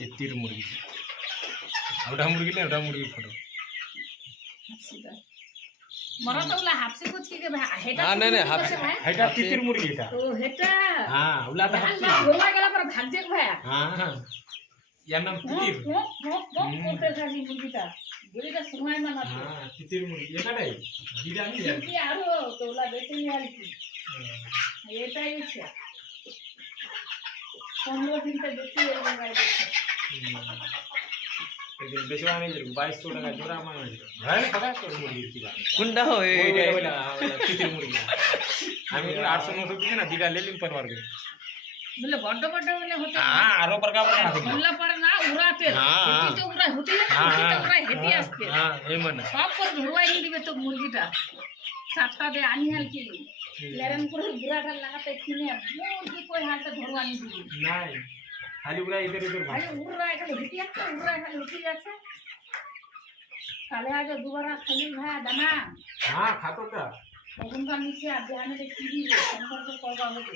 তিতির মুরগি ওটা মুরগি না ওটা মুরগির ফটো মরা তো ওলা হাফসি কুছ কি ভাই হেটা না না হাফসি এটা তিতির মুরগি এটা ও হেটা হ্যাঁ ওলা তো হাফসি ঘোমা গেল পর ভাগজে ভাই হ্যাঁ হ্যাঁ ইয়ার নাম তিতির করতে থাকি মুরগিটা মুরগিটা সময় না না হ্যাঁ তিতির মুরগি এটাই বিরিয়ানি কি আরো তো ওলা বেঁচে নিয়ে আর কি এটাই হচ্ছে 15 দিন তো বেশি হয়ে গেছে বেশি আমি 2200 টাকা জোড়া আমার ভাই পড়া তোর মুরগি কি বানি কোনটা হয় এইটা ওইটা তিতির মুরগি আমি 800 900 দিকে না দিটা লেলিম पर मार गए বলে বড় বড় হলে হতে हां আরো প্রকার আছে বললা পর না উড়াতে হেঁটে তো উড়া হতে না উড়া হেঁটে আসতে হ্যাঁ এই মানে সব করে ধরবাই দিবে তো মুরগিটা সাতটা দে আনি হাল কি লেরেন করে বুড়াটা লাগাতে কিনে মুরগি কই হালটা ধরবানি দিবে নাই খালি পুরা इधर इधर আরে উড়া এখানে হেঁটে আসছে উড়া এখানে উঠে যাচ্ছে কালে আগে দুবারা খালি ভাই দানা हां खातो का ওখানকার নিচে আর ধ্যানে কি দিবে সম্পর্ক করবা হবে